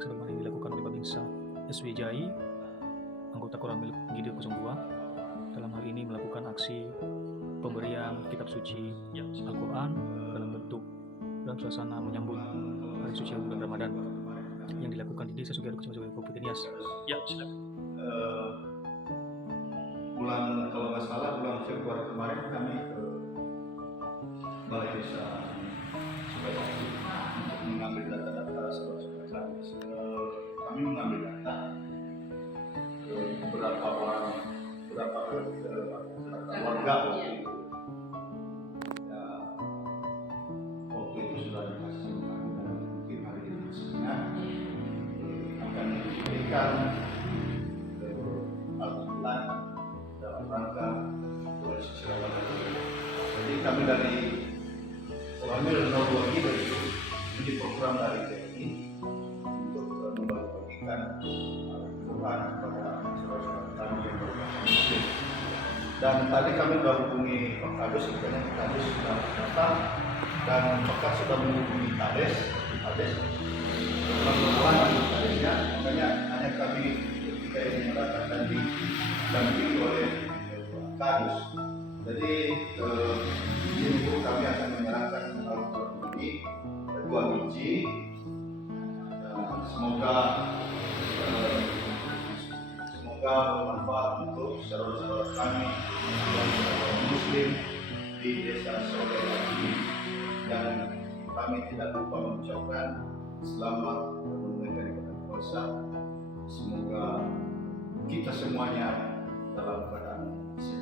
yang sebagaimana yang dilakukan oleh Babinsa SWJI, anggota Koramil Gide 02, dalam hal ini melakukan aksi pemberian kitab suci Al-Quran dalam bentuk dalam suasana menyambut hari suci bulan Ramadan yang dilakukan di Desa Sugihara Kecamatan Kabupaten Nias. Ya, silakan. Kalau nggak salah bulan Februari kemarin kami ke Balai Desa Sugihara untuk mengambil data-data saudara-saudara kami. Kami mengambil data berapa warga waktu itu sudah dikasih kami dan mungkin hari ini hasilnya akan diberikan Al-Quran dalam rangka bulan suci Ramadan. Jadi kami dari Koramil 02 Gide ini program dari TNI untuk membagikan Al-Quran kepada saudara-saudara kami yang berbahasa Muslim. Dan tadi kami sudah hubungi Pak Kadus, sebenarnya Pak Kadus sudah datang dan Pak Kadus sudah menghubungi Kades Kadesnya, makanya hanya kami ketika ini mendatang dan didampingi oleh Pak Kadus. Jadi ini kami akan menyerahkan Al-Quran ini 2 biji. Semoga bermanfaat untuk saudara-saudara kami yang Muslim di Desa Sugihara ini, dan kami tidak lupa mengucapkan selamat menunaikan ibadah puasa. Semoga kita semuanya dalam keadaan sehat.